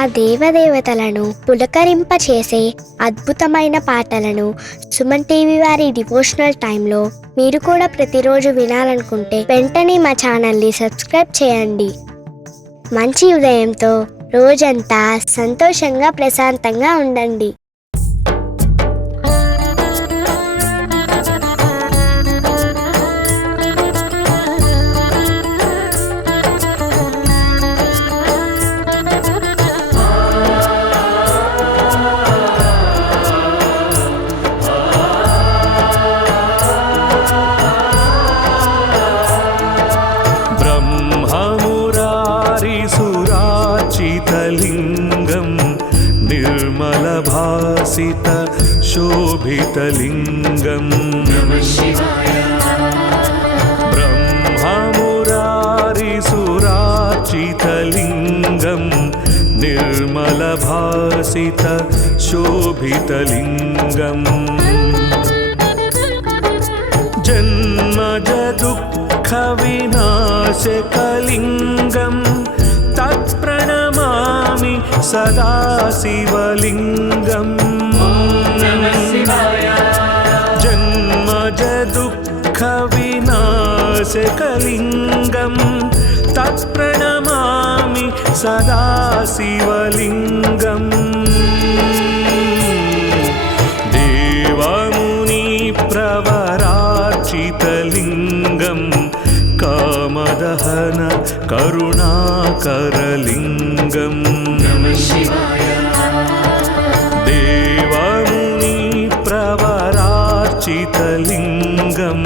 ఆ దేవదేవతలను పులకరింపచేసే అద్భుతమైన పాటలను సుమన్ టీవీ వారి డివోషనల్ టైంలో మీరు కూడా ప్రతిరోజు వినాలనుకుంటే వెంటనే మా ఛానల్ని సబ్స్క్రైబ్ చేయండి. మంచి ఉదయంతో రోజంతా సంతోషంగా ప్రశాంతంగా ఉండండి. लिंगं निर्मलभासित शोभितलिंगं ब्रह्ममुरारिसुरार्चितलिंगं निर्मलभासित शोभितलिंगं जन्मज दुःखविनाशकलिंगं तत्प्रणमामि सदा शिवलिंगं जन्मज दुःखविनाशकलिंगं तत्प्रणमामि सदा शिवलिंगं देवमुनिप्रवरार्चितलिंगं कामदहन करुणाकरलिंगं देवमुनिप्रवरार्चितलिंगं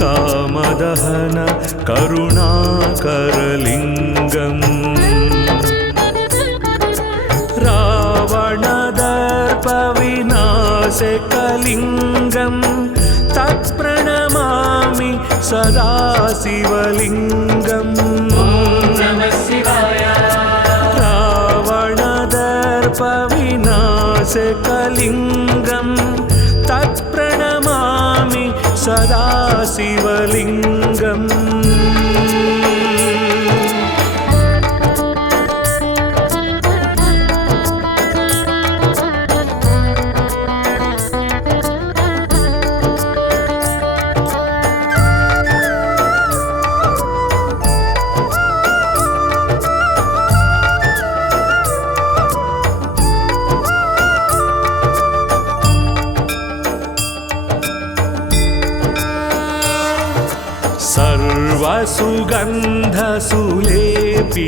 कामदहन करुणाकरलिंगं रावणदर्पविनाशकलिंगं तत्प्रणमामि सदा शिवलिंगं रावणदर्पविनाशकलिंगं तत्प्रणमामि सदा शिवलिंगं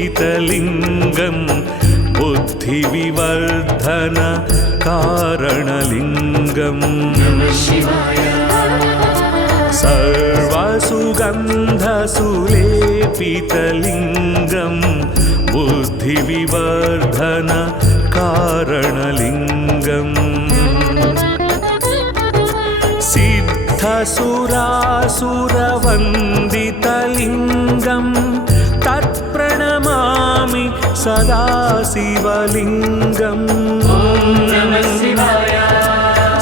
सर्वसुगन्धसुलेपितलिंगं बुद्धिविवर्धन कारणलिंगं सर्वसुगन्धसुलेपितलिंगं बुद्धिविवर्धन कारणलिंगं सिद्धसुरासुरवन्दितलिंगं तत्प्रणमामि सदा शिवलिंगं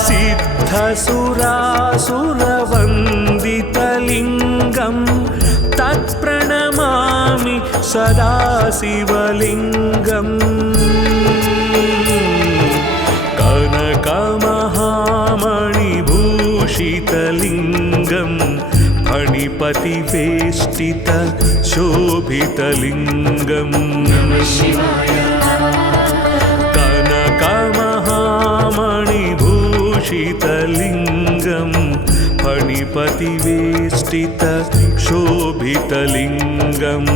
सिद्धसुरासुरवन्दितलिंगं तत्प्रणमामि सदा शिवलिंगं कनकमहामणिभूषितलिंगं फणिपतिवेष्टित शोभितलिंगं कनकमहामणिभूषितलिंगं फणिपतिवेष्टित शोभितलिंगं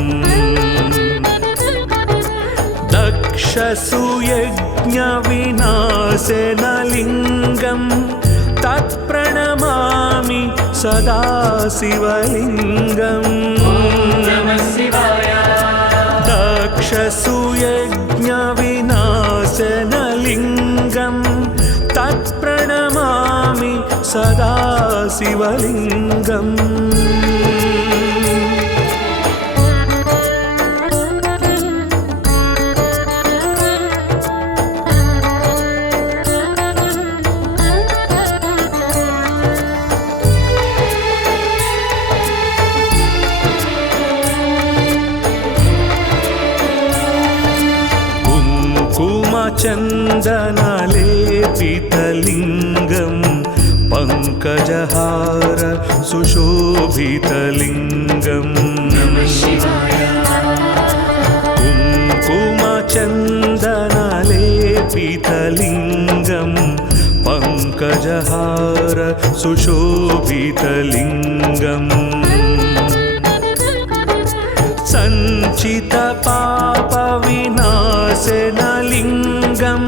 दक्षसुयज्ञविनाशनलिंगं तत्प्रणमामि सदा शिवलिंगं दक्षसुयज्ञविनाशनलिंगं तत्प्रणमामि सदा शिवलिंगं कुङ्कुमचन्दनलेपितलिङ्गं पङ्कजहार सुशोभितलिङ्गम् कुङ्कुमचन्दनलेपितलिङ्गं पङ्कजहार सुशोभितलिङ्गम् सञ्चितपापविनाशनलिङ्गं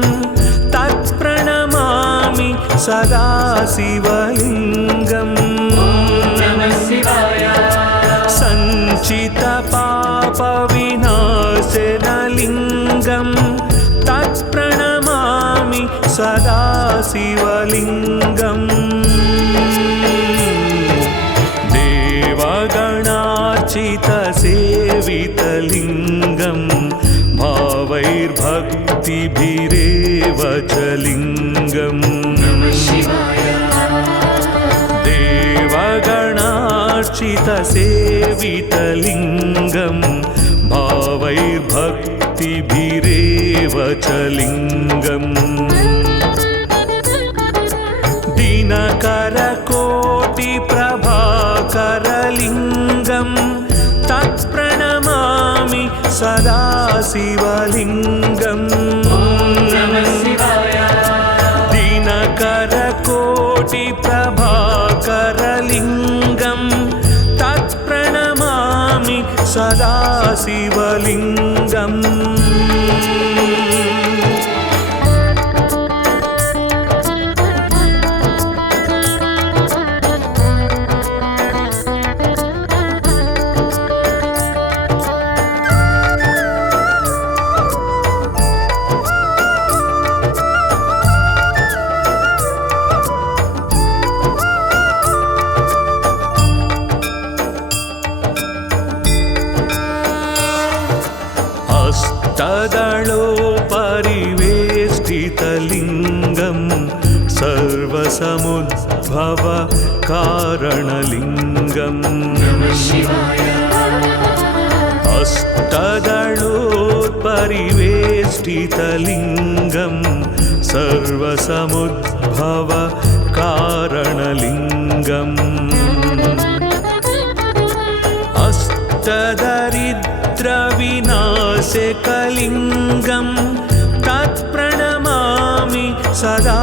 तत्प्रणमामि सदा शिवलिङ्गम् सञ्चितपापविनाशनलिङ्गं तत्प्रणमामि सदा शिवलिङ्गम् देवगणार्चितसेवितलिङ्गं भावैर्भक्तिभिरेव च लिङ्गम् देवगणार्चितसेवितलिङ्गं भावैर्भक्तिभिरेव च लिङ्गम् दिनकरकोटिप्रभाकरलिङ्गं तत्प्रणमामि सदा शिवलिङ्गम् दिनकरकोटिप्रभाकरलिङ्गं तत्प्रणमामि सदा शिवलिङ्गम् हस्तदलोपरिवेष्टितलिङ्गं सर्वसमुद्भव कारणलिङ्गम् हस्तदलोपरिवेष्टितलिङ्गं सर्वसमुद्भव कारणलिङ्गम् अष्टदरिद्रविनाशकलिङ्गं तत्प्रणमामि सदा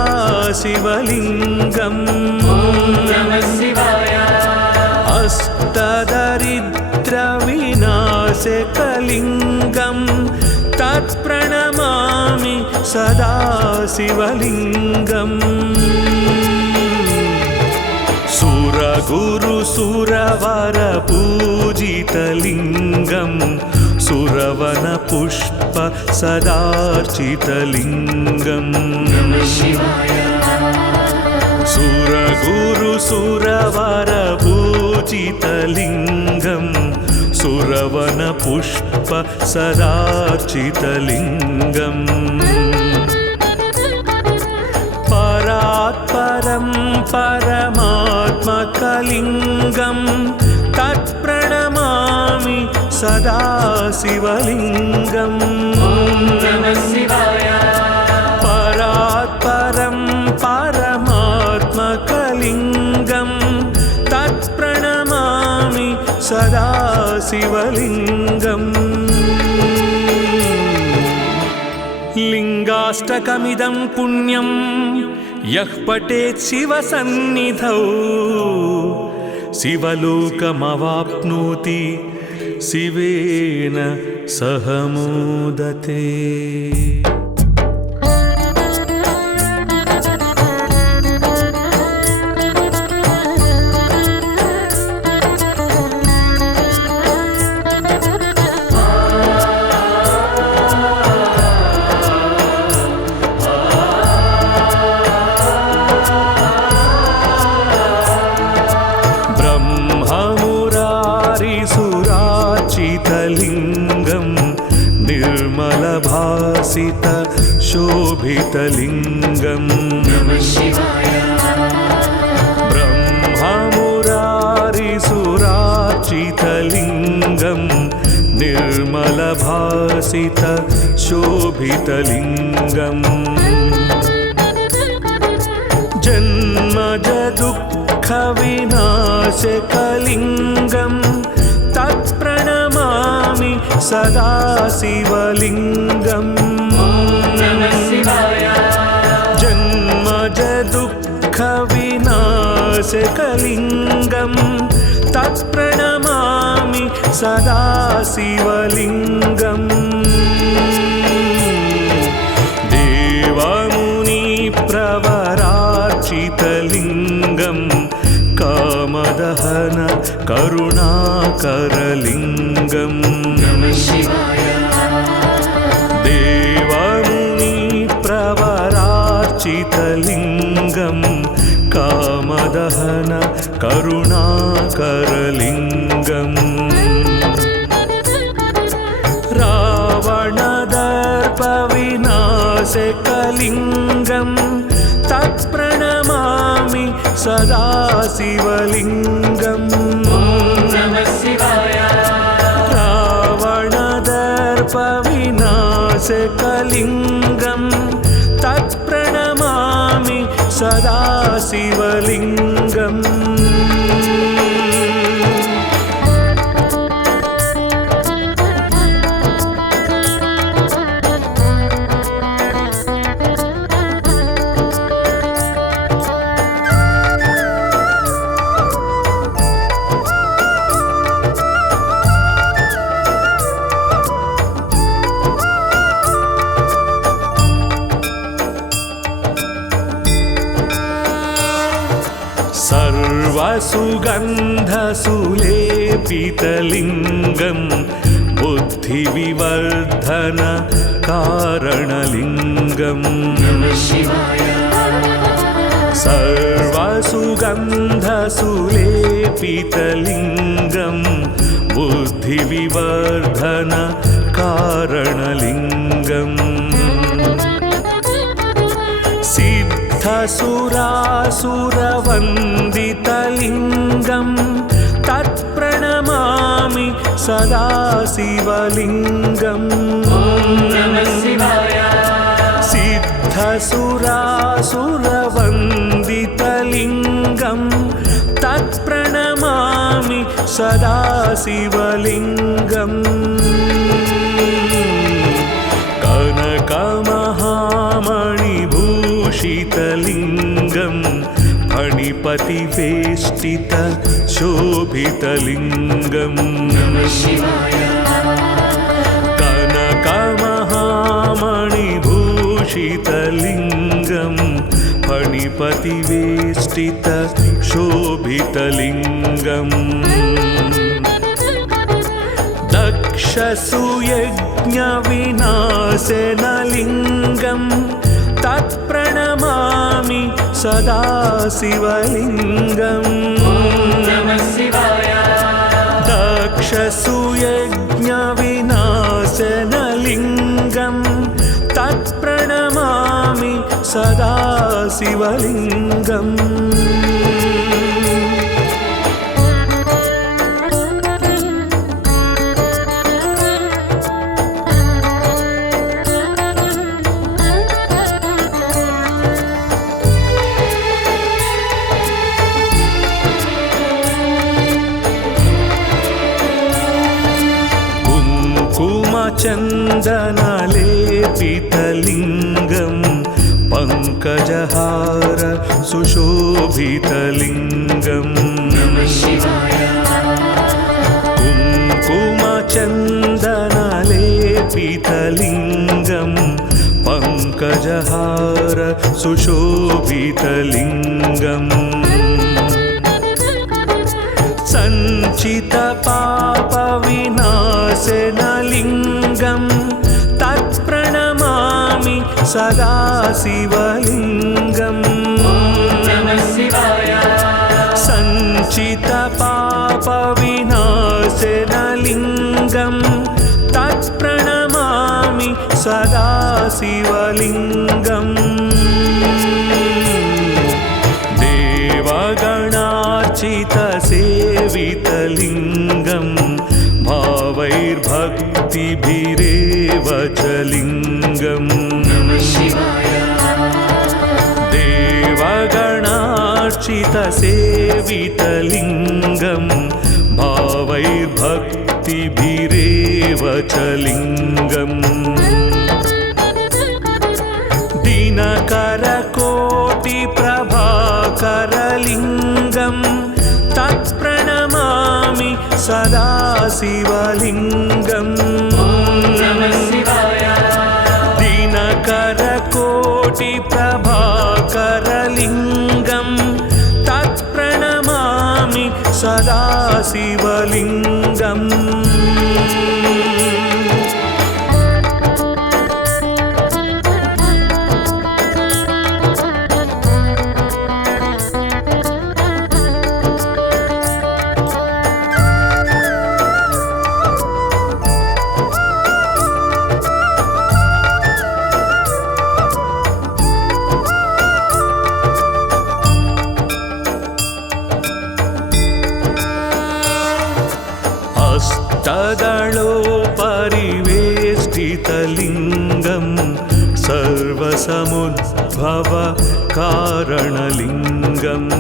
शिवलिङ्गम् अष्टदरिद्रविनाशकलिङ्गं तत्प्रणमामि सदा शिवलिङ्गम् सुरगुरुसुरवरपूजितलिङ्गं सुरवनपुष्प सदार्चितलिङ्गम् सुरगुरुसुरवरपूजितलिङ्गं सुरवनपुष्प सदार्चितलिङ्गम् परात्परं परमात्मकलिङ्गं तत्प्रणमामि सदा शिवलिङ्गम् परात्परं परमात्मकलिङ्गं तत्प्रणमामि सदा शिवलिङ्गम् लिङ्गाष्टकमिदं पुण्यं यः पठेत् शिवसन्निधौ शिवलोकमवाप्नोति शिवेन सह मोदते। लिङ्गं निर्मलभासित शोभितलिङ्गं ब्रह्ममुरारिसुरार्चितलिङ्गं निर्मल निर्मलभासित शोभितलिङ्गम् जन्मज दुःखविनाशकलिङ्गं तत्प्रणमामि सदा शिवलिङ्गम् जन्मज दुःखविनाशकलिङ्गं तत्प्रणमामि सदा शिवलिङ्गम् देवमुनिप्रवरार्चितलिङ्गं कामदहन करुणाकरलिङ्गम् देवमुनिप्रवरार्चितलिङ्गं कामदहन करुणाकरलिङ्गम् रावणदर्पविनाशकलिङ्गं तत्प्रणमामि सदा शिवलिङ्गम् रावणदर्पविनाशकलिङ्गं तत्प्रणमामि सदा शिवलिङ्गम् सर्वसुगन्धसुलेपितलिङ्गं बुद्धिविवर्धन कारणलिङ्गम् सर्वसुगन्धसुलेपितलिङ्गं बुद्धिविवर्धन कारणलिङ्गम् सिद्धसुरासुरवन्दितलिङ्गं तत्प्रणमामि सदा शिवलिङ्गम् सिद्धसुरासुरवन्दितलिङ्गं तत्प्रणमामि सदा शिवलिङ्गम् कनकमहामणिभूषितलिङ्गं फणिपतिवेष्टित शोभितलिङ्गम् कनकमहामणिभूषितलिङ्गं फणिपतिवेष्टित शोभितलिङ्गम् दक्षसुयज्ञविनाशनलिङ्गं तत्प्रणमामि सदा शिवलिङ्गम् दक्षसुयज्ञविनाशनलिङ्गं तत्प्रणमामि सदा शिवलिङ्गम् चन्दनलेपितलिङ्गं पङ्कजहार सुशोभितलिङ्गम् कुङ्कुमचन्दनलेपितलिङ्गं पङ्कजहार सुशोभितलिङ्गम् सञ्चितपापविनाशनलिङ्गं तत्प्रणमामि सदा शिवलिङ्गम् सञ्चितपापविनाशनलिङ्गं तत्प्रणमामि सदा शिवलिङ्गम् देवगणार्चितसेवितलिङ्गं भावैर्भक्तिभिर्युक्तलिङ्गम् च लिङ्गम् देवगणार्चितसेवितलिङ्गं भावैर्भक्तिभिरेव च लिङ्गम् दिनकरकोटिप्रभाकरलिङ्गं तत्प्रणमामि सदा शिवलिङ्गम् दिनकरकोटिप्रभाकरलिङ्गं तत्प्रणमामि सदा शिवलिङ्गम् अष्टदलोपरिवेष्टितलिङ्गं सर्वसमुद्भव कारणलिङ्गम्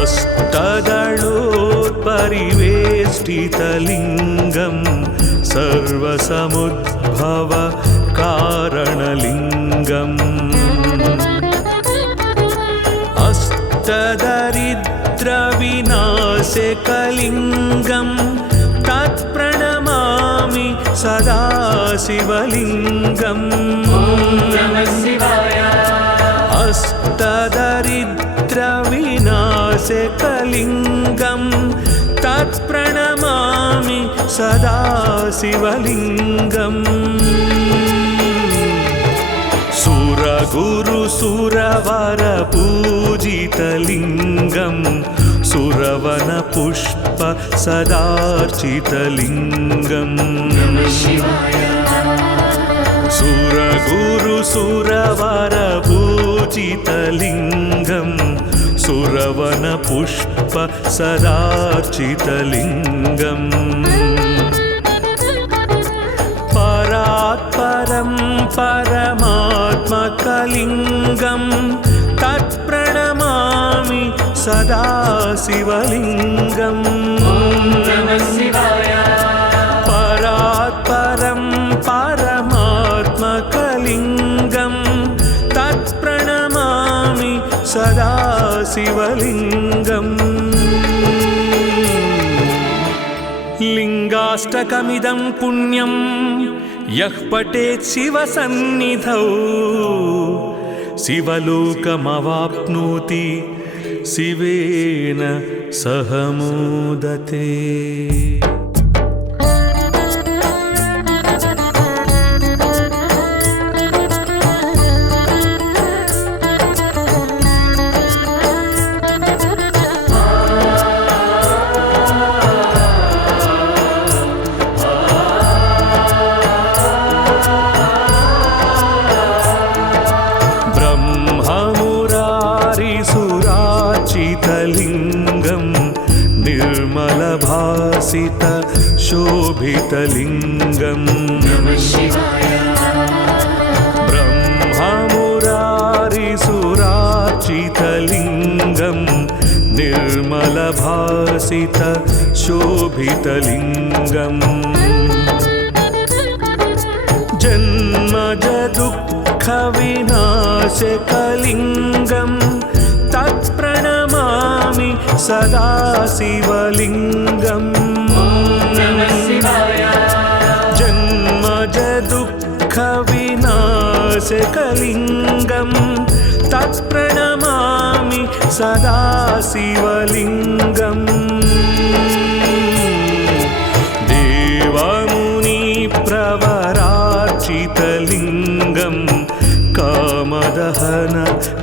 अष्टदलोपरिवेष्टितलिङ्गं सर्वसमुद्भव कारणलिङ्गम् अष्टदरिद्रविनाशकलिङ्गं तत्प्रणमामि सदा शिवलिङ्गम् अष्टदरिद्रविनाशकलिङ्गं तत्प्रणमामि सदा शिवलिङ्गम् सुरगुरुसुरवरपूजितलिङ्गं सुरवनपुष्प सदार्चितलिङ्गम् सुरगुरुसुरवरपूजितलिङ्गं सुरवनपुष्प सदार्चितलिङ्गम् परात्परं परमात्मकलिङ्गं तत्प्रणमामि सदा शिवलिङ्गम् परात्परं परमात्मकलिङ्गं तत्प्रणमामि सदा शिवलिङ्गम् लिङ्गाष्टकमिदं पुण्यं यः पठेत् शिवसन्निधौ शिवलोकमवाप्नोति शिवेन सह मोदते। लिङ्गं निर्मलभासित शोभितलिङ्गं ब्रह्ममुरारिसुरार्चितलिङ्गं निर्मलभासित शोभितलिङ्गम् जन्मज दुःखविनाशकलिङ्गं तत्प्रणमामि सदा शिवलिङ्गम् जन्मज दुःखविनाशकलिङ्गं तत्प्रणमामि सदा शिवलिङ्गम् देवमुनिप्रवरार्चितलिङ्गं कामदहन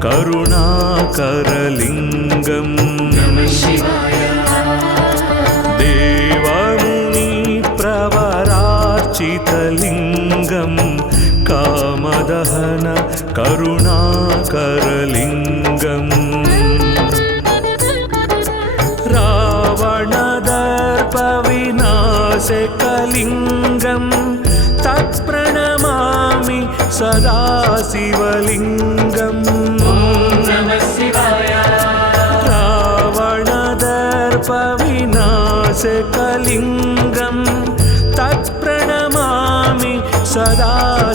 करुणाकरलिङ्गम् देवमुनिप्रवरार्चितलिङ्गं कामदहन करुणाकरलिङ्गम् रावणदर्पविनाशकलिङ्गं नासिकलिङ्गं तत्प्रणमामि सदा शिवलिङ्गम् रावणदर्पविनाशकलिङ्गं तत्प्रणमामि सदा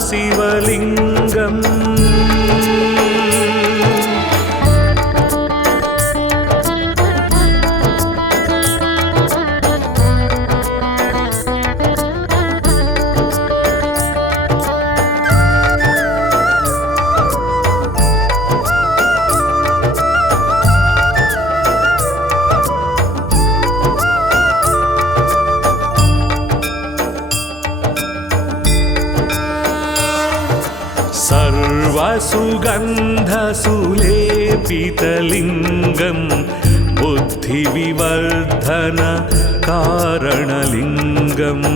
शिवलिङ्गम् सर्वसुगन्धसुलेपितलिङ्गं बुद्धिविवर्धन कारणलिङ्गम्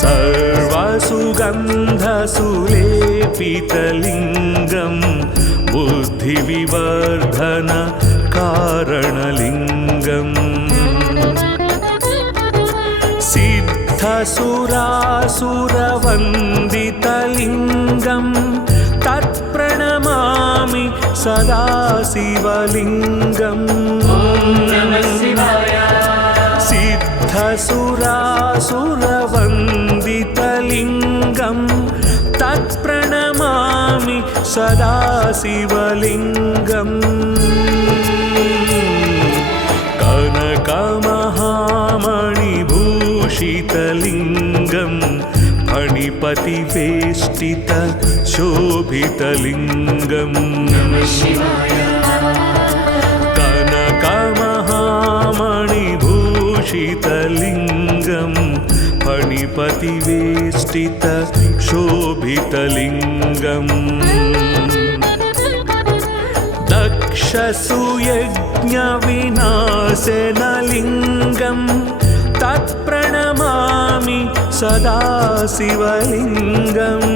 सर्वसुगन्धसुलेपितलिङ्गं बुद्धिविवर्धन कारणलिङ्गम् सिद्धसुरासुरवन्दितलिङ्गं तत्प्रणमामि सदा शिवलिङ्गम् सिद्धसुरासुरवन्दितलिङ्गं तत्प्रणमामि सदा शिवलिङ्गम् कनकमहामणिभूषितलिङ्गं फणिपतिवेष्टित शोभितलिङ्गम् कनकमहामणिभूषितलिङ्गं फणिपतिवेष्टित शोभितलिङ्गम् दक्षसुयज्ञविनाशनलिङ्गं तत्प्रणमामि सदा शिवलिङ्गम्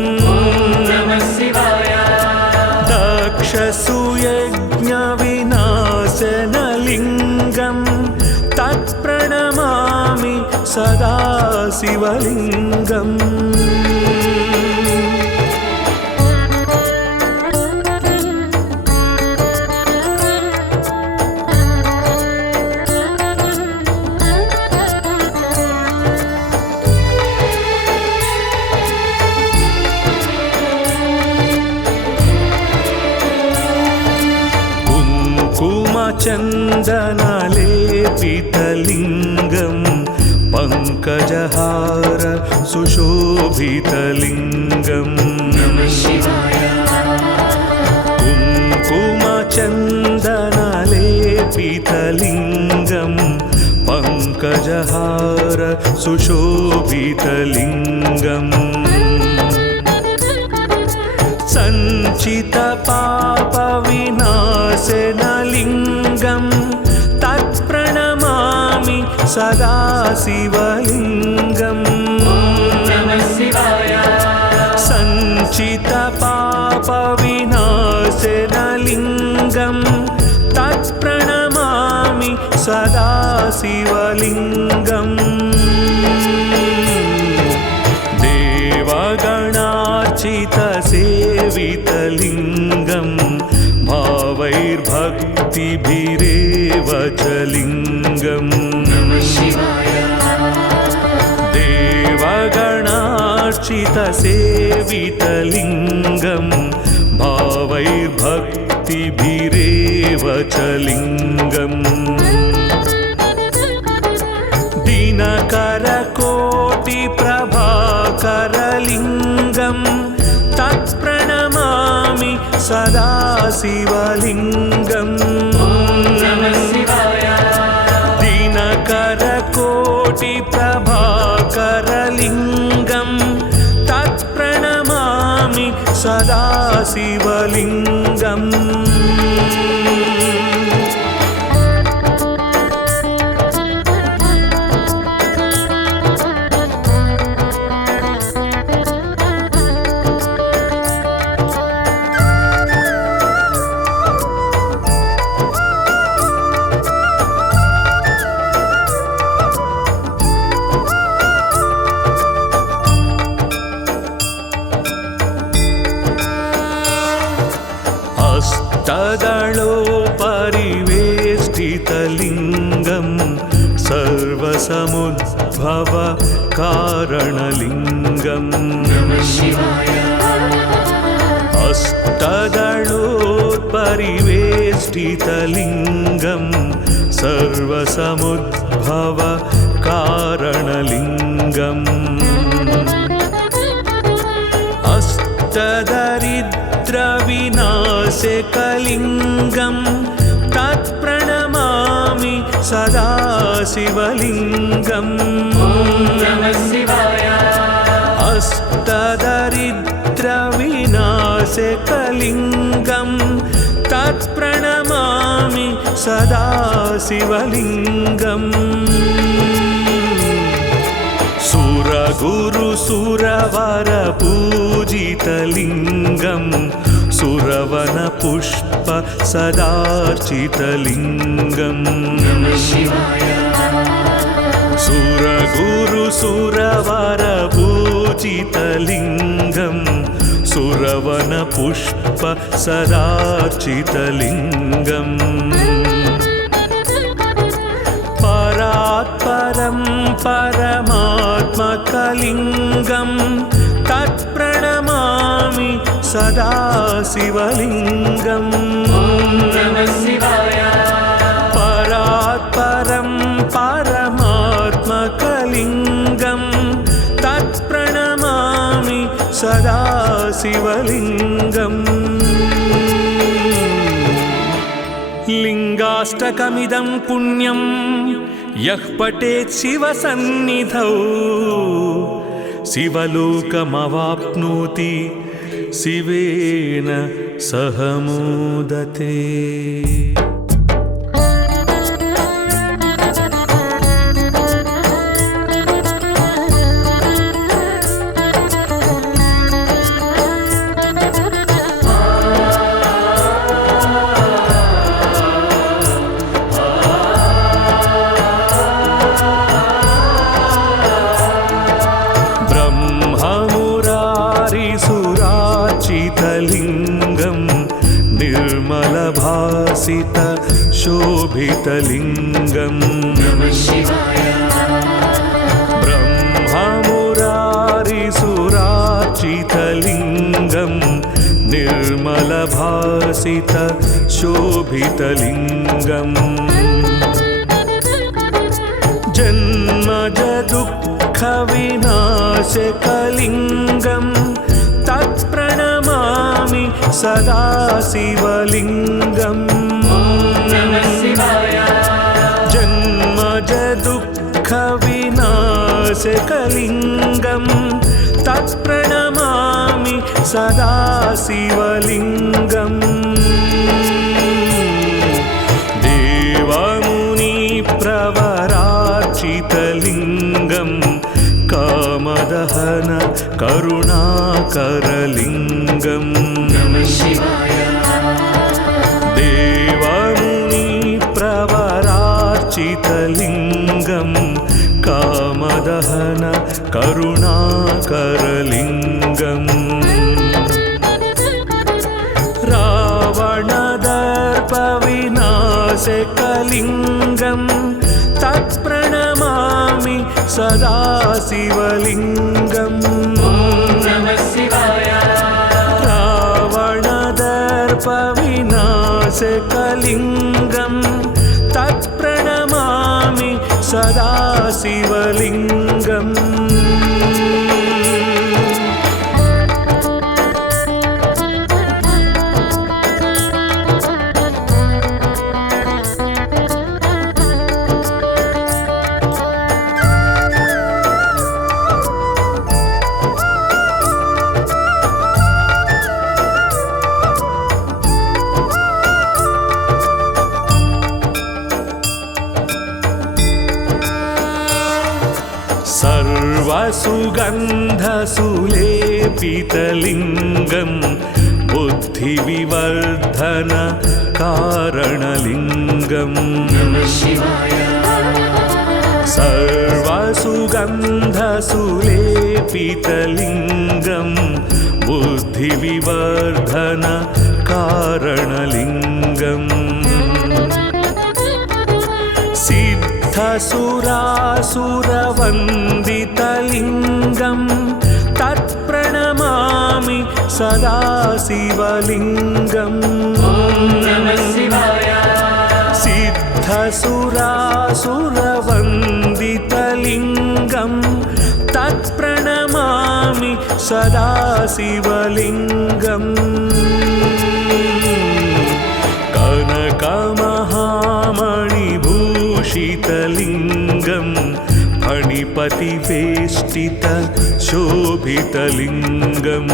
दक्षसुयज्ञविनाशनलिङ्गं तत्प्रणमामि सदा शिवलिङ्गम् चन्दनलेपितलिङ्गं पङ्कजहार सुशोभितलिङ्गम् कुङ्कुमचन्दनलेपितलिङ्गं पङ्कजहार सुशोभितलिङ्गम् सञ्चितपापविनाशनलिङ्गं तत्प्रणमामि सदा शिवलिङ्गम् सञ्चितपापविनाशनलिङ्गं तत्प्रणमामि सदा शिवलिङ्गम् देवगणार्चितसेवितलिङ्गं भावैर्भक्तिभिरेव च लिङ्गम् देवगणार्चितसेवितलिङ्गं भावैर्भक्तिभिरेव च लिङ्गम् दिनकरकोटिप्रभाकरलिङ्गं तत्प्रणमामि सदा शिवलिङ्गम् दिनकरकोटिप्रभाकरलिङ्गं तत्प्रणमामि सदा शिवलिङ्गम् सर्वसमुद्भव कारणलिङ्गम् अष्टदलोत्परिवेष्टितलिङ्गम् सर्वसमुद्भव कारणलिङ्गम् अष्टदरिद्रविनाशकलिङ्गम् तत्प्रणमामि सदा शिवलिङ्गम् अष्टदरिद्रविनाशकलिङ्गम् तत्प्रणमामि सदा शिवलिङ्गम् सुरगुरुसुरवर पूजितलिङ्गम् सुरवनपुष्प सदार्चितलिङ्गम् सुरगुरुसुरवर पूजितलिङ्गम् सुरवनपुष्प सदार्चितलिङ्गम् परात्परं परमात्मकलिङ्गं तत्प्रणमामि सदा शिवलिङ्गम् परात्परं परमात्मकलिङ्गं तत्प्रणमामि सदा शिवलिङ्गम् लिङ्गाष्टकमिदं पुण्यं यः पठेत् शिवसन्निधौ शिवलोकमवाप्नोति शिवेन सह मोदते। लिङ्गं निर्मलभासित शोभितलिङ्गम् ब्रह्ममुरारिसुरार्चितलिङ्गं निर्मलभासित शोभितलिङ्गम् जन्मज दुःखविनाशकलिङ्गम् तत्प्रणमामि सदा शिवलिङ्गम् जन्मज दुःखविनाशकलिङ्गम् तत्प्रणमामि सदा शिवलिङ्गम् देवमुनिप्रवरार्चितलिङ्गम् कामदहन करुणाकरलिङ्गम् देवमुनिप्रवरार्चितलिङ्गम् कामदहन करुणाकरलिङ्गम् रावणदर्पविनाशकलिङ्गम् तत्प्रणमामि सदा शिवलिङ्गम् रावणदर्पविनाशकलिङ्गम् तत्प्रणमामि सदा शिवलिङ्गम् सर्वसुगन्धसुलेपितलिङ्गं बुद्धिविवर्धन कारणलिङ्गम् सर्वसुगन्धसुलेपितलिङ्गं बुद्धिविवर्धन कारणलिङ्गम् सिद्ध सिद्धसुरासुरवन्दितलिङ्गं तत्प्रणमामि सदा शिवलिङ्गम् सिद्धसुरासुरवन्दितलिङ्गं तत्प्रणमामि सदा शिवलिङ्गम् कनकमहामणिभूषितलिङ्गं फणिपतिवेष्टित शोभितलिङ्गम्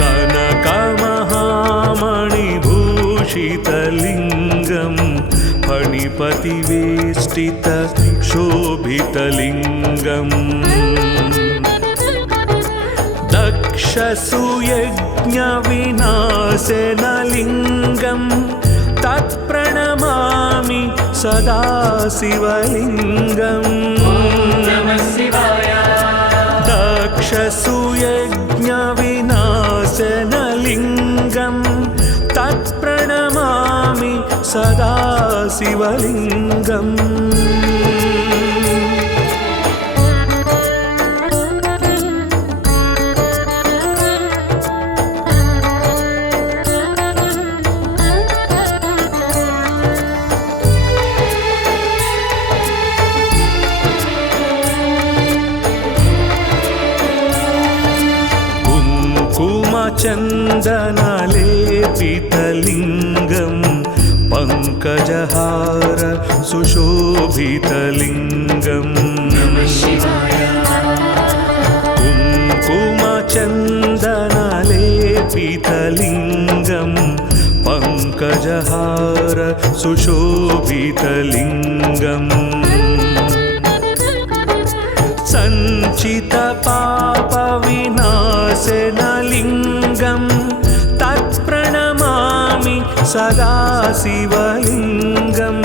कनकमहामणिभूषितलिङ्गं फणिपतिवेष्टित शोभितलिङ्गम् दक्षसुयज्ञविनाशनलिङ्गं तत्प्रणमामि सदा शिवलिङ्गम् दक्षसुयज्ञविनाशनलिङ्गं तत्प्रणमामि सदा शिवलिङ्गम् चन्दनलेपितलिङ्गं पङ्कजहार सुशोभितलिङ्गम् कुङ्कुमचन्दनलेपितलिङ्गं पङ्कजहार सुशोभितलिङ्गम् सञ्चितपापविनाशनलिङ्गं तत्प्रणमामि सदा शिवलिङ्गम्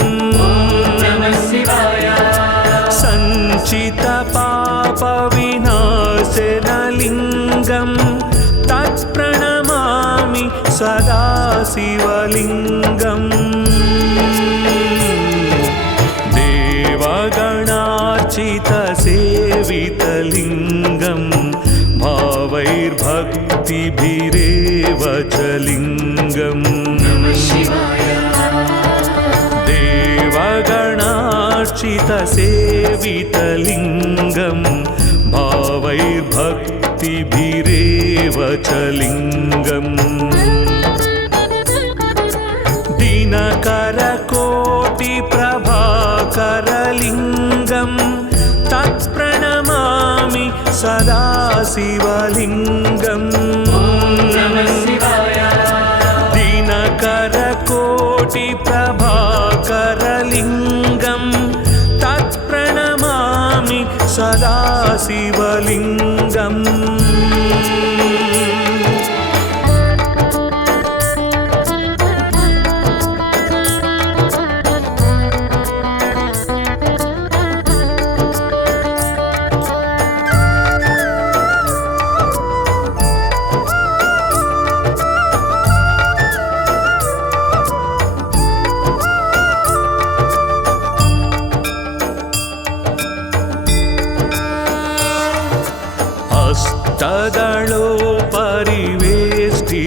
सञ्चितपापविनाशनलिङ्गं तत्प्रणमामि सदा शिवलिङ्गम् देवगणार्चितसेवितलिङ्गं भावैर्भक्तिभिरेव च लिङ्गम् देवगणार्चितसेवितलिङ्गं भावैर्भक्तिभिरेव च लिङ्गम् दिनकरकोटिप्रभाकरलिङ्गं तत्प्रणमामि सदा शिवलिङ्गम् दिनकरकोटिप्रभाकरलिङ्गं तत्प्रणमामि सदा शिवलिङ्गम्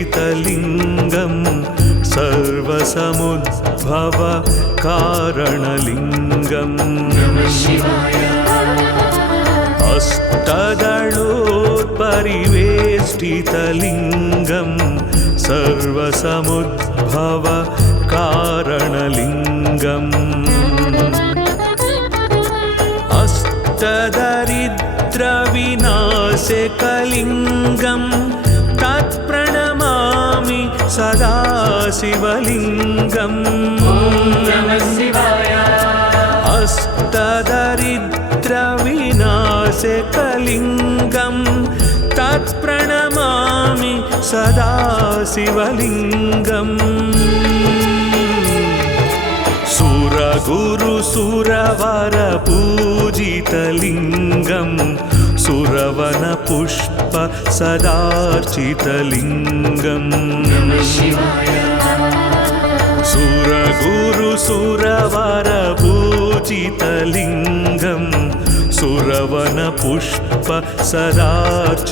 हस्तदलोपरिवेष्टितलिङ्गं सर्वसमुद्भव कारणलिङ्गम् हस्तदलोपरिवेष्टितलिङ्गं सर्वसमुद्भव कारणलिङ्गम् अष्टदरिद्रविनाशकलिङ्गं तत्प्रणमामि सदा शिवलिङ्गम् अष्टदरिद्रविनाशकलिङ्गं तत्प्रणमामि सदा शिवलिङ्गम् सुरगुरुसुरवरपूजितलिङ्गं सुरवनपुष्प सदार्चितलिङ्गम् सुरगुरुसुरवरपूजितलिङ्गं सुरवनपुष्प सदार्चितलिङ्गम्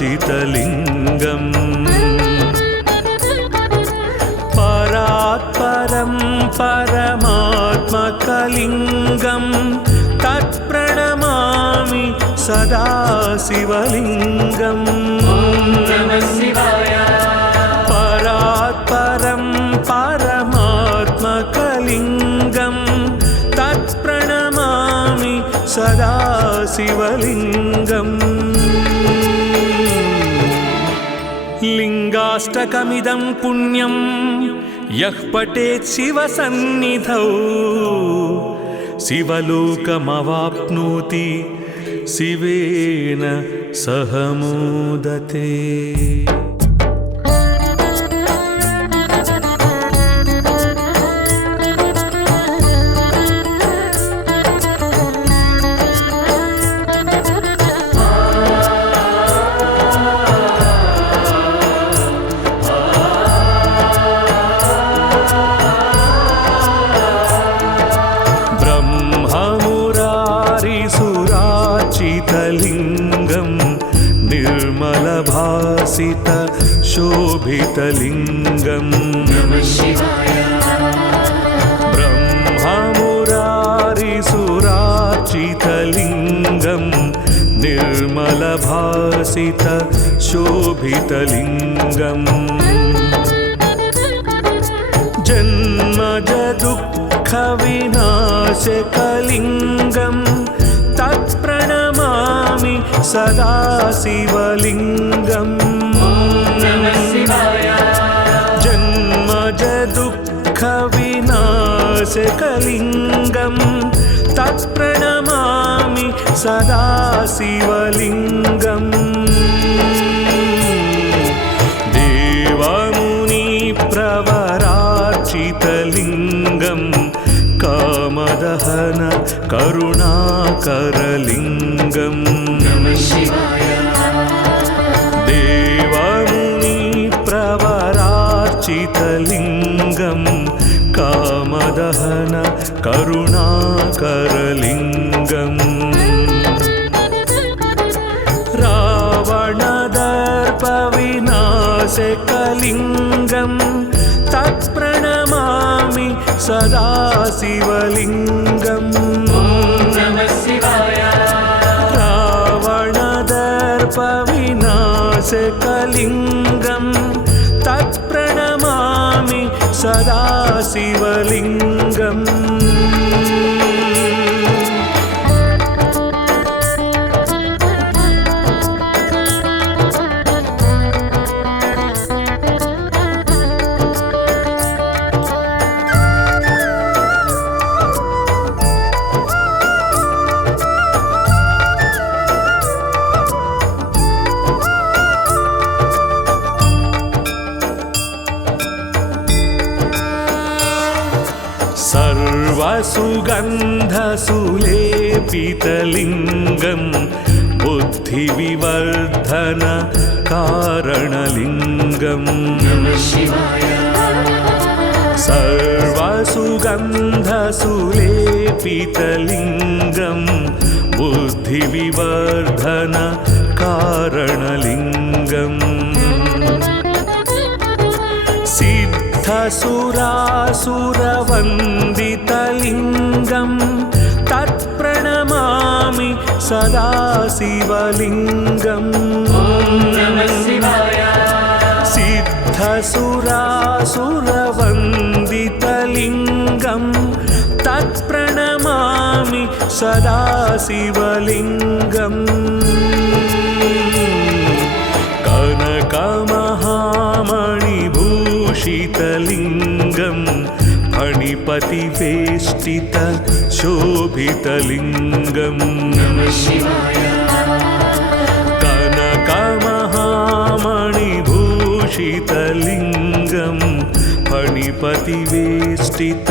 परात्परं परमात्मकलिङ्गं तत्प्रणमामि सदा शिवलिङ्गम् परात्परं परमात्मकलिङ्गं तत्प्रणमामि सदा शिवलिङ्गम् लिङ्गाष्टकमिदं पुण्यं यः पठेत् शिवसन्निधौ शिवलोकमवाप्नोति शिवेन सह मोदते। लिङ्गं निर्मलभासित शोभितलिङ्गं ब्रह्ममुरारिसुरार्चितलिङ्गं निर्मलभासित शोभितलिङ्गम् जन्मजदुःखविनाशकलिङ्गं तत्प्रणमामि सदा शिवलिङ्गम् जन्मजदुःखविनाशकलिङ्गं तत्प्रणमामि सदा शिवलिङ्गम् देवमुनिप्रवरार्चितलिङ्गं कामदहन करुणाकरलिङ्गं देवमुनिप्रवरार्चितलिङ्गं कामदहन करुणाकरलिङ्गम् रावणदर्पविनाशकलिङ्गं तत्प्रणमामि सदा शिवलिङ्गम् रावणदर्पविनाशकलिङ्गं तत्प्रणमामि सदा शिवलिङ्गम् सर्वसुगन्धसुलेपितलिङ्गं बुद्धिविवर्धन कारणलिङ्गम् सर्वसुगन्धसुलेपितलिङ्गं बुद्धिविवर्धन कारणलिङ्गम् सिद्धसुरासुरवन्दितलिङ्गं तत्प्रणमामि सदा शिवलिङ्गम् सिद्धसुरासुरवन्दितलिङ्गं तत्प्रणमामि सदा शिवलिङ्गम् कनकमहामणिभूषितलिङ्गं फणिपतिवेष्टित शोभितलिङ्गम् कनकमहामणिभूषितलिङ्गं फणिपतिवेष्टित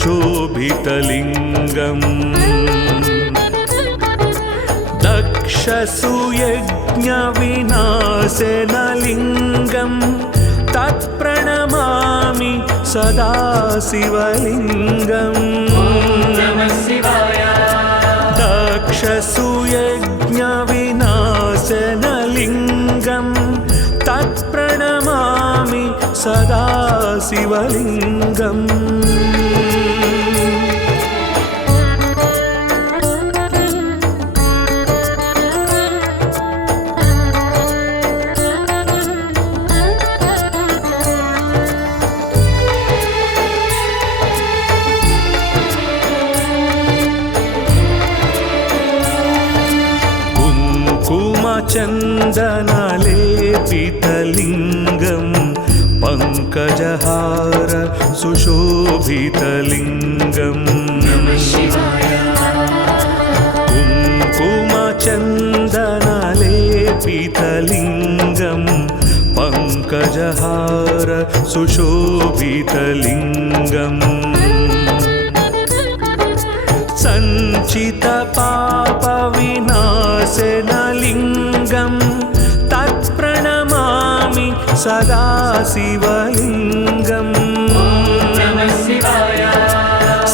शोभितलिङ्गम् दक्षसुयज्ञविनाशनलिङ्गं तत्प्रणमामि सदा शिवलिङ्गम् दक्षसुयज्ञविनाशनलिङ्गं तत्प्रणमामि सदा शिवलिङ्गम् चन्दनलेपितलिङ्गं पङ्कजहार सुशोभितलिङ्गम् कुङ्कुमचन्दनलेपितलिङ्गं पङ्कजहार सुशोभितलिङ्गम् सञ्चितपापविनाशनलिङ्गं तत्प्रणमामि सदा शिवलिङ्गम्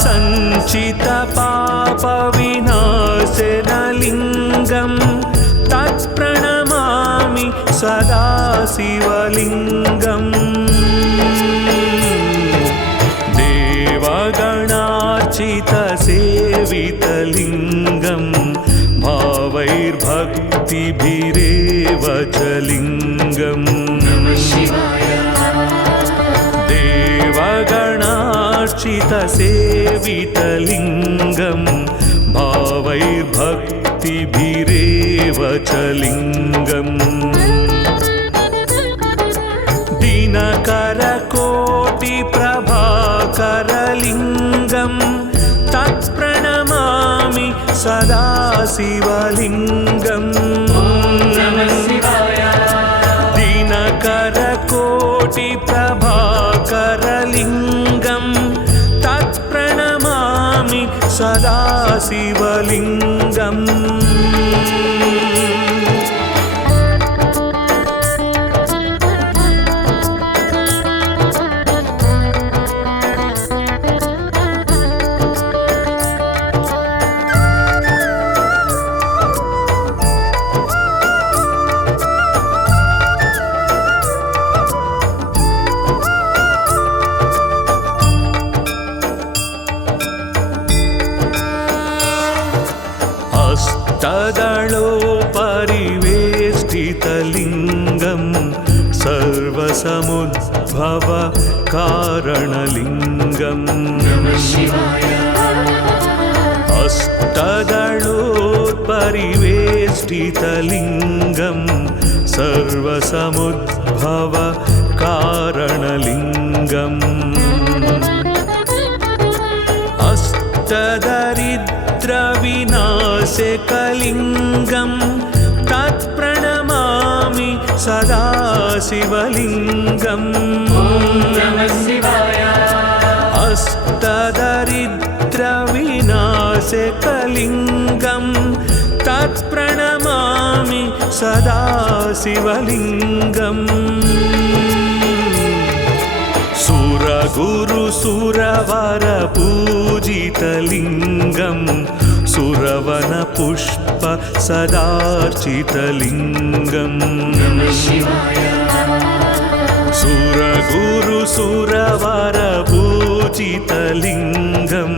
सञ्चितपापविनाशनलिङ्गं तत्प्रणमामि सदा शिवलिङ्गम् देवगणार्चितसेवितलिङ्गं भावैर्भक्तिभिरेव च लिङ्गम् देवगणार्चितसेवितलिङ्गं भावैर्भक्तिभिरेव च लिङ्गम् दिनकरकोटिप्रभाकरलिङ्गं तत्प्रणमामि सदा शिवलिङ्गम् दिनकरकोटिप्रभाकरलिङ्गं तत्प्रणमामि सदा शिवलिङ्गम् हस्तदलोपरिवेष्टितलिङ्गं सर्वसमुद्भव कारणलिङ्गम् हस्तदलोपरिवेष्टितलिङ्गं सर्वसमुद्भव कारणलिङ्गम् अष्टदरिद्रविनाशकलिङ्गं तत्प्रणमामि सदा शिवलिङ्गम् अष्टदरिद्रविनाशकलिङ्गं तत्प्रणमामि सदा शिवलिङ्गम् सुरगुरुसुरवरपूजितलिङ्गं सुरवनपुष्प सदार्चितलिङ्गम् सुरगुरुसुरवरपूजितलिङ्गं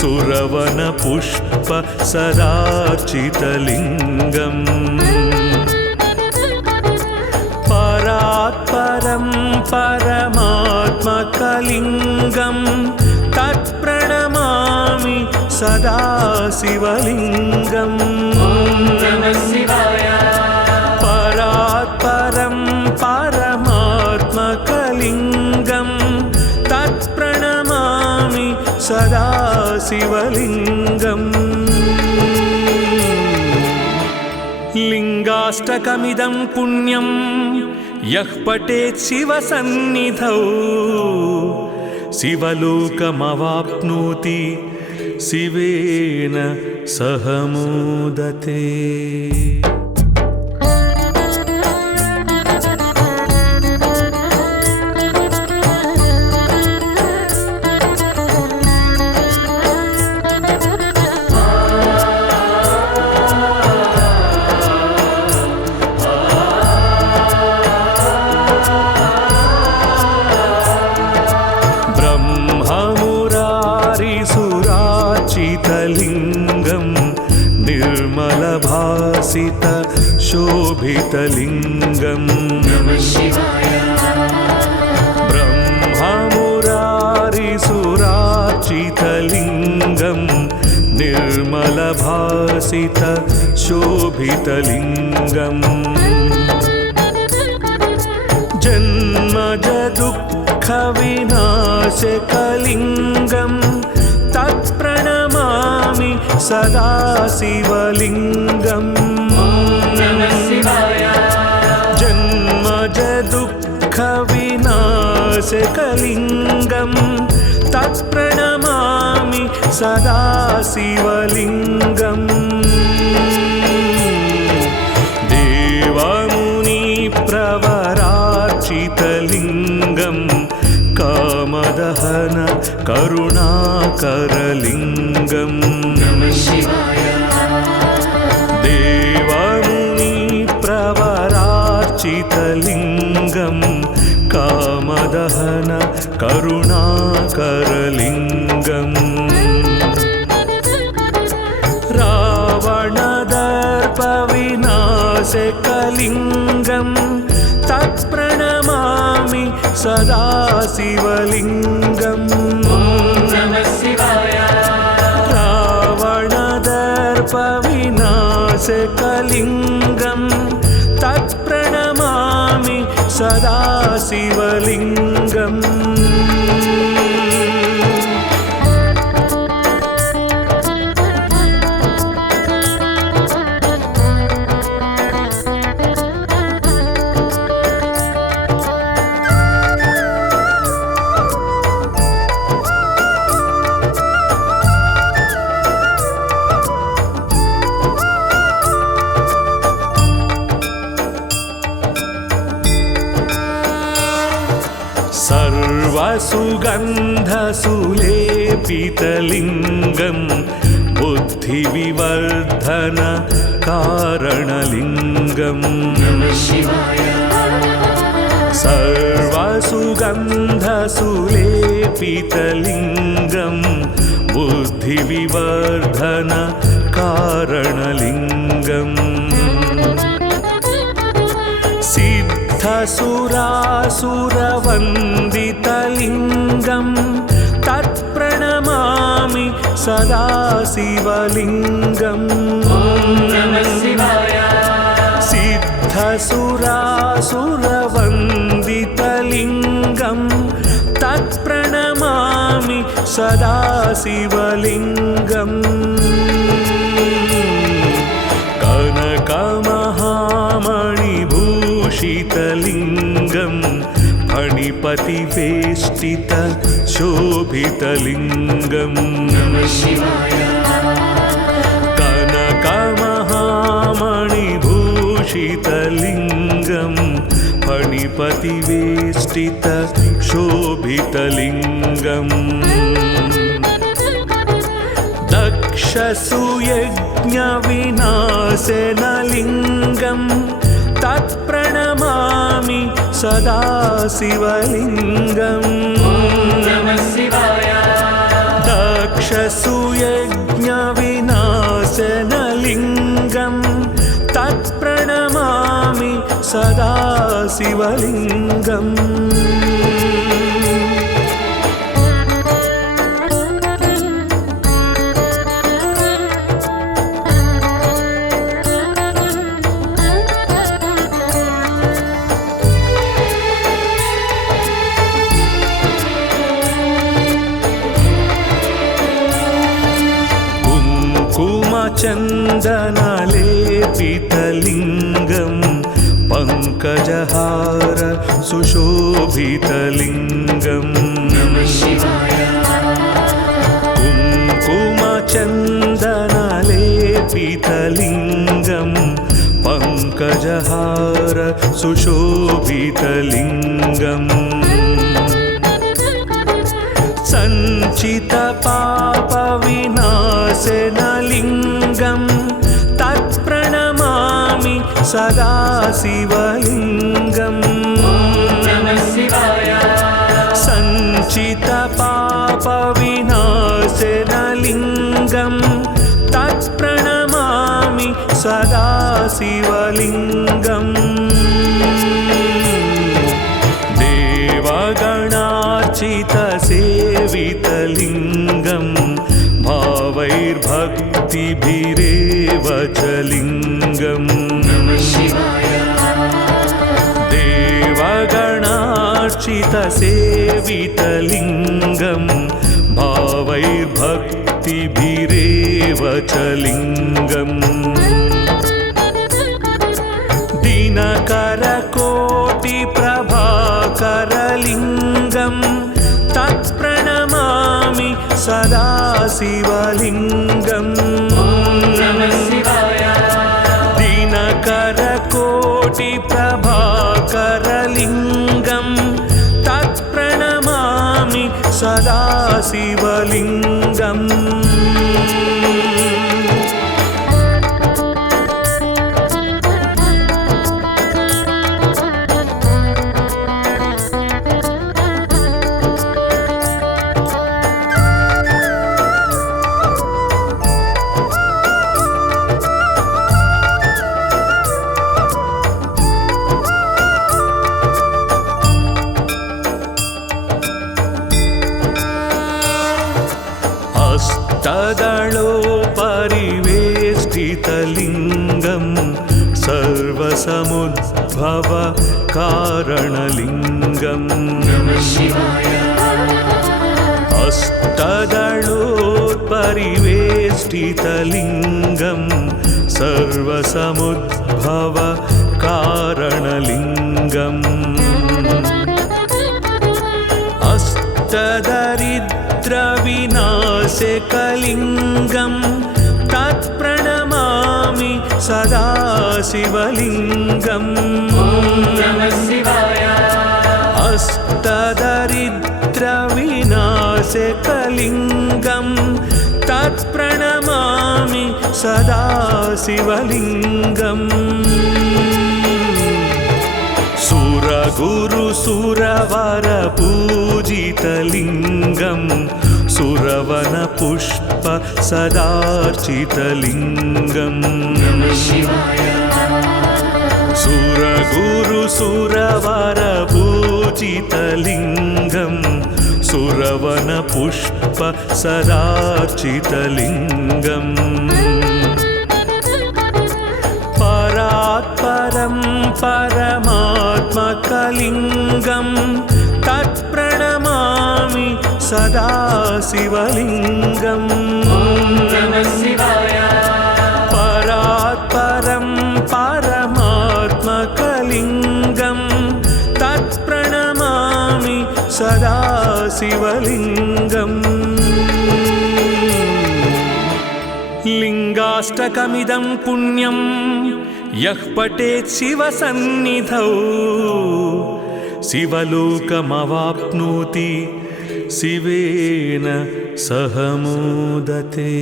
सुरवनपुष्प सदार्चितलिङ्गम् परात्परं परमात्मकलिङ्गं तत्प्रणमामि सदा शिवलिङ्गम् परात्परं परमात्मकलिङ्गं तत्प्रणमामि सदा शिवलिङ्गम् लिङ्गाष्टकमिदं पुण्यं यः पठेत् शिवसन्निधौ शिवलोकमवाप्नोति शिवेन सह मोदते। निर्मलभासित शोभितलिङ्गम् ब्रह्ममुरारिसुरार्चितलिङ्गं निर्मलभासित शोभितलिङ्गम् जन्मजदुःखविनाशकलिङ्गं तत्प्रणमामि सदा शिवलिङ्गम् जन्मजदुःखविनाशकलिङ्गं तत्प्रणमामि सदा शिवलिङ्गम् देवमुनिप्रवरार्चितलिङ्गं कामदहन करुणाकरलिङ्गम् देवमुनिप्रवरार्चितलिङ्गं कामदहन करुणाकरलिङ्गम् रावणदर्पविनाशकलिङ्गं तत्प्रणमामि सदा शिवलिङ्गम् रावणदर्पविनाशकलिङ्गं तत्प्रणमामि सदा शिवलिङ्गम् सर्वसुगन्धसुलेपितलिङ्गं बुद्धिविवर्धन कारणलिङ्गम् सर्वसुगन्धसुलेपितलिङ्गं बुद्धिविवर्धन कारणलिङ्गम् सिद्धसुरासुरवन्दितलिङ्गं तत्प्रणमामि सदा शिवलिङ्गम् सिद्धसुरासुरवन्दितलिङ्गं तत्प्रणमामि सदा शिवलिङ्गम् कनकमहामणिभूषितलिङ्गं फणिपतिवेष्टित शोभितलिङ्गम् कनकमहामणिभूषितलिङ्गं फणिपतिवेष्टित शोभितलिङ्गम् दक्षसुयज्ञविनाशनलिङ्गं तत्प्रणमामि सदा शिवलिङ्गम् दक्षसुयज्ञविनाशनलिङ्गं तत्प्रणमामि सदा शिवलिङ्गम् चन्दनलेपितलिङ्गं पङ्कजहार सुशोभितलिङ्गम् कुङ्कुमचन्दनलेपितलिङ्गं पङ्कजहार सुशोभितलिङ्गम् सञ्चितपापविनाशनलिङ्गं तत्प्रणमामि सदा शिवलिङ्गम् सञ्चितपापविनाशनलिङ्गं तत्प्रणमामि सदा शिवलिङ्गम् देवगणार्चितसेवितलिङ्गं भावैर्भक्तिभिरेव च लिङ्गम् देवगणार्चितसेवितलिङ्गं भावैर्भक्तिभिरेव च लिङ्गम् दिनकरकोटिप्रभाकरलिङ्गं तत्प्रणमामि सदा शिवलिङ्गम् दिनकरकोटिप्रभाकरलिङ्गं तत्प्रणमामि सदा शिवलिङ्गम् हस्तदलोपरिवेष्टितलिङ्गं सर्वसमुद्भव कारणलिङ्गम् हस्तदलोपरिवेष्टितलिङ्गं सर्वसमुद्भव कारणलिङ्गम् अष्टदरिद्रविनाशकलिङ्गं तत्प्रणमामि सदा शिवलिङ्गम् अष्टदरिद्रविनाशकलिङ्गं तत्प्रणमामि सदा शिवलिङ्गम् सुरगुरुसुरवरपूजितलिङ्गं सुरवनपुष्प सदार्चितलिङ्गम् सुरगुरुसुरवरपूजितलिङ्गं सुरवनपुष्प सदार्चितलिङ्गम् परात्परं परमात्मकलिङ्गं तत्प्रणमामि सदा शिवलिङ्गम् परात्परं परमात्मकलिङ्गं तत्प्रणमामि सदा शिवलिङ्गम् लिङ्गाष्टकमिदं पुण्यं यः पठेत् शिवसन्निधौ शिवलोकमवाप्नोति शिवेन सह मोदते।